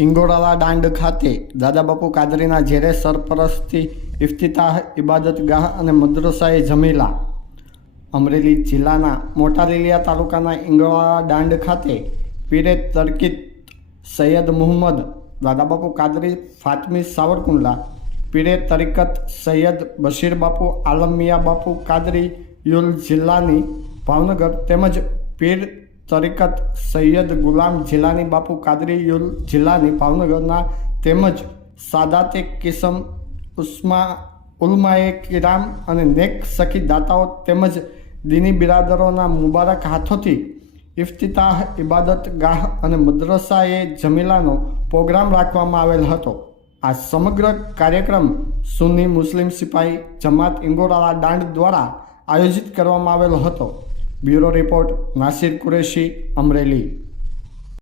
ઇંગોરાલા દાંડ ખાતે દાદા બાપુ કાદરીના ઝેરે સરપરસ્તી ઇફ્તિતાહ, ઇબાદતગાહ અને મદ્રસાએ જમેલા. અમરેલી જિલ્લાના મોટા લીલિયા તાલુકાના ઇંગોરાલા દાંડ ખાતે પીરે તરકીત સૈયદ મુહમ્મદ, દાદા બાપુ કાદરી, ફાતમી સાવરકુંડલા, પીરે તરીકત સૈયદ બશીર બાપુ આલમિયા બાપુ કાદરી યુલ જિલ્લાની ભાવનગર તેમજ પીર તરીકત સૈયદ ગુલામ જિલ્લાની બાપુ કાદરીયુલ જિલ્લાની ભાવનગરના તેમજ સાદાતે કિસમ ઉસ્મા ઉલમાએ કિરામ અને નેક સખી દાતાઓ તેમજ દીની બિરાદરોના મુબારક હાથોથી ઇફ્તિતાહ, ઇબાદત ગાહ અને મદ્રસાએ જમીલાનો પ્રોગ્રામ રાખવામાં આવેલ હતો. આ સમગ્ર કાર્યક્રમ સુન્ની મુસ્લિમ સિપાહી જમાત ઇંગોરાલા દાંડ દ્વારા આયોજિત કરવામાં આવેલો હતો. Bureau report Nasir Qureshi Amreli